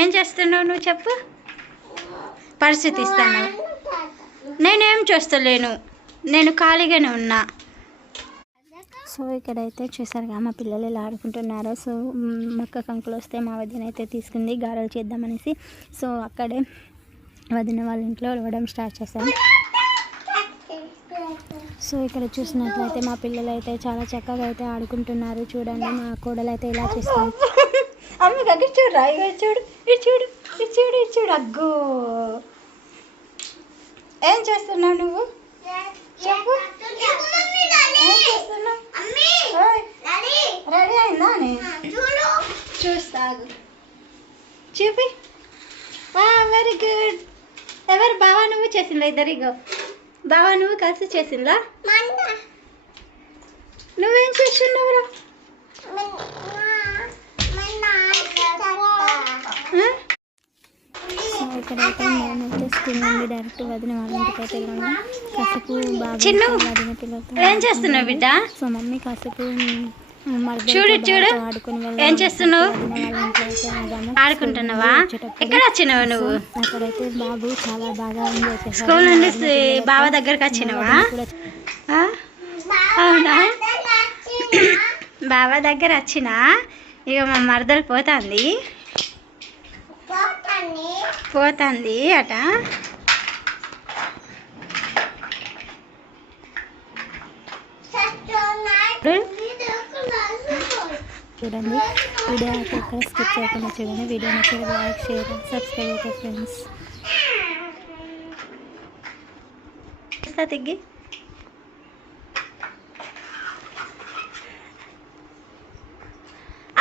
ఏం చేస్తున్నావు నువ్వు చెప్పు? పరిస్థితి ఇస్తాను. నేనేం చేస్తలేను. నేను ఖాళీగానే ఉన్నా. సో ఇక్కడైతే చూసారుగా మా పిల్లలు ఇలా ఆడుకుంటున్నారు. సో మొక్క కంకులు వస్తే మా వదినైతే తీసుకుంది గారెలు చేద్దామనేసి. సో అక్కడే వదిన వాళ్ళ ఇంట్లో ఇవ్వడం స్టార్ట్ చేశాను సో ఇక్కడ చూసినట్లయితే మా పిల్లలు అయితే చాలా చక్కగా అయితే ఆడుకుంటున్నారు. చూడండి మా కోడలు అయితే ఇలా చేస్తాను అమ్మ దగ్గర చూడు ఇగో చూడు ఇటు చూడు ఇటు చూడు ఇటు చూడు. అగ్గో. ఏం చేస్తున్నావు నువ్వు? చెప్పు. ఏం చేస్తున్నావు? రెడీ అయిందా అని చూస్తాగు చూపి. వా వెరీ గుడ్ ఎవరు బావా నువ్వు చేసిందా? ఇద్దరిగో బావా నువ్వు కలిసి చేసిందా? నువ్వేం చేస్తున్నావురా? ఆ? సో ఇక్కడైతే నేనైతే స్కూల్ నుండి డైరెక్ట్ వదిన వాళ్ళ ఇంటికి అయితే వెళ్ళాను కాసేపు బాబు వదిన పిల్లలతో ఏం చేస్తున్నావు బిడ్డ? సో మమ్మీ కాసేపు చూడు, చూడు. వెళ్ళాము. ఏం చేస్తున్నావు? అయితే. ఆడుకుంటున్నావా? ఎక్కడ వచ్చినావు నువ్వు? అక్కడైతే బాబు చాలా బాగా చేశాడు. స్కూల్ నుండి బావ దగ్గరకు వచ్చినావా? అవునా? బావ దగ్గర వచ్చినా? ఇక మా మరదలు పోతుంది. పోతుంది అట. చూడండి వీడియో అయితే ఎక్కడ స్కిప్ చేయకుండా చూడండి. వీడియో నచ్చిన లైక్ షేర్ సబ్స్క్రైబ్ అయితే ఫ్రెండ్స్ తిగ్గి.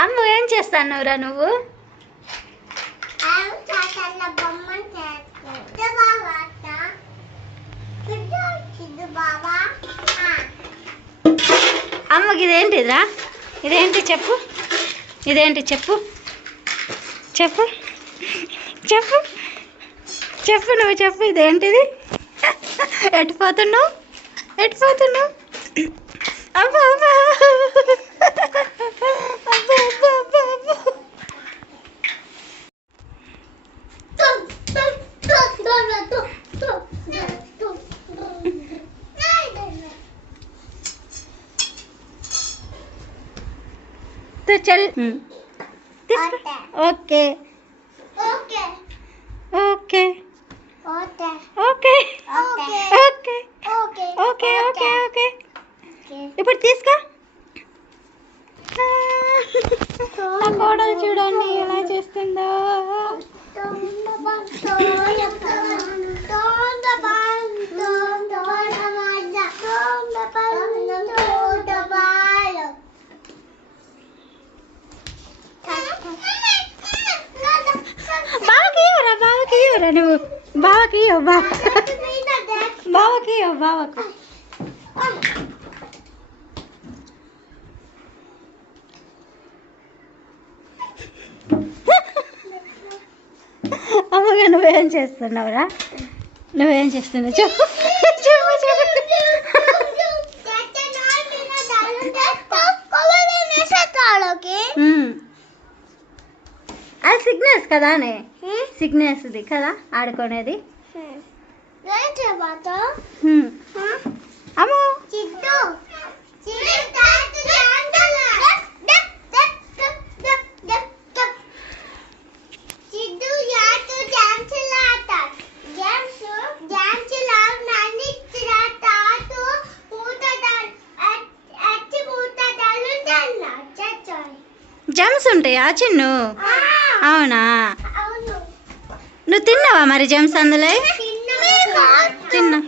అమ్మ ఏం చేస్తానురా నువ్వు? అమ్మకి ఇదేంటిదిరా ఇదేంటి చెప్పు ఇదేంటి చెప్పు చెప్పు చెప్పు చెప్పు నువ్వు చెప్పు ఇదేంటిది ఎటు పోతున్నావు ఎటు పోతున్నావు అబ్బా అబ్బా అబ్బా అబ్బా तो चल okay okay okay okay okay okay okay okay ఇప్పుడు తీసుకో నా కోడలు చూడండి ఎలా చేస్తుందో బావకి ఇవ్వరా నువ్వు బావకి ఇవ్వ బావ బావకి ఇవ్వ బావకు అమ్మగా నువ్వేం చేస్తున్నావురా? నువ్వేం చేస్తున్నావు? చెప్పు. చెప్పు చెప్పు. ఉమ్. అది సిగ్నల్స్ కదా అనే సిగ్నల్స్ది కదా ఆడుకునేది. అమ్మో. జమ్స్ ఉంటాయా చిన్ను? అవును? నువ్వు తిన్నావా మరి జమ్స్ అందులో? తిన్నా?